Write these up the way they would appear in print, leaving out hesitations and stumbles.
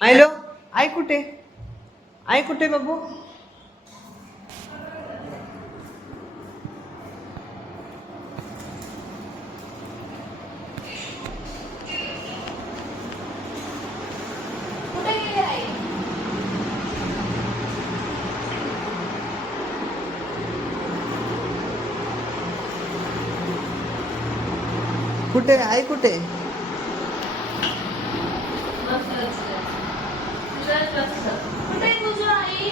आयलो, आई कुठे? आई कुठे बाबू? कुठे गेली आई? कुठे आई कुठे? कुठे तुझी आई?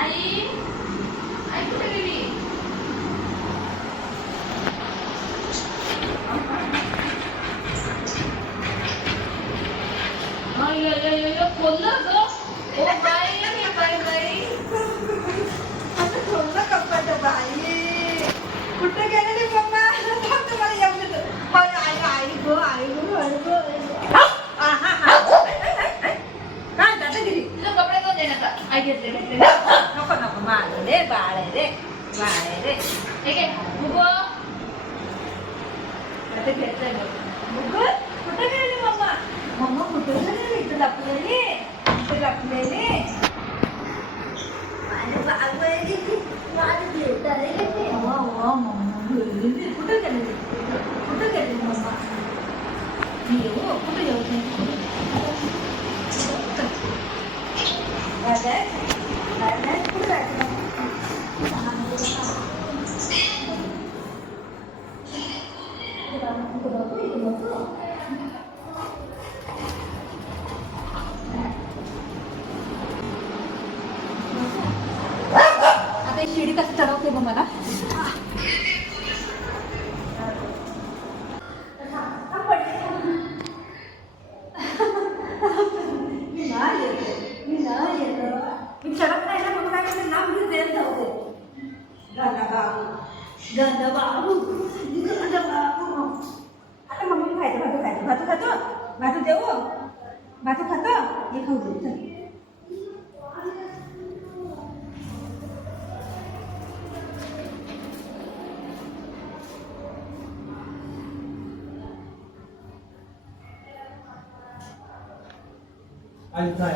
आई आई कुठे गेली? खोललं ग. ओ बाई बाई बाई. आता खोललं कपाट बाई. कुठे गेलेली मम्मा? थांब तुम्हाला येऊन देतो. आई आई गो आई गो आई गो. काय दादा गिरी? तुझे कपडे कोण देण्याचा? आई घेतले घेतले. नको नको माझं रे बाळ आहे रे बाळ आहे रे. हे घे. मुगो. आता घेतलंय बघ. मुकुल कुठे गेली मम्मा? मम्मा कुठे गेली? इथं लपलेली इथं लपलेली. माझी बाळ गेली माझी भेटायला गेली. वा वा मम्मा गेली. कुठे गेली? कुठे गेली मम्मा? येऊ कुठे येऊ? दादा दादा कुठे जायचं? आता ही शिडी कसं चढवते बघ मला. मी चढत नाही ना मग काय करते नाव घेऊन देत जाऊ. गाणं बाबू गाणं बाबू गाणं बाबू. आता मम्मी खायचं भातू खातो भातू देऊ भातू खातो हे खाऊ दे चल. आज काय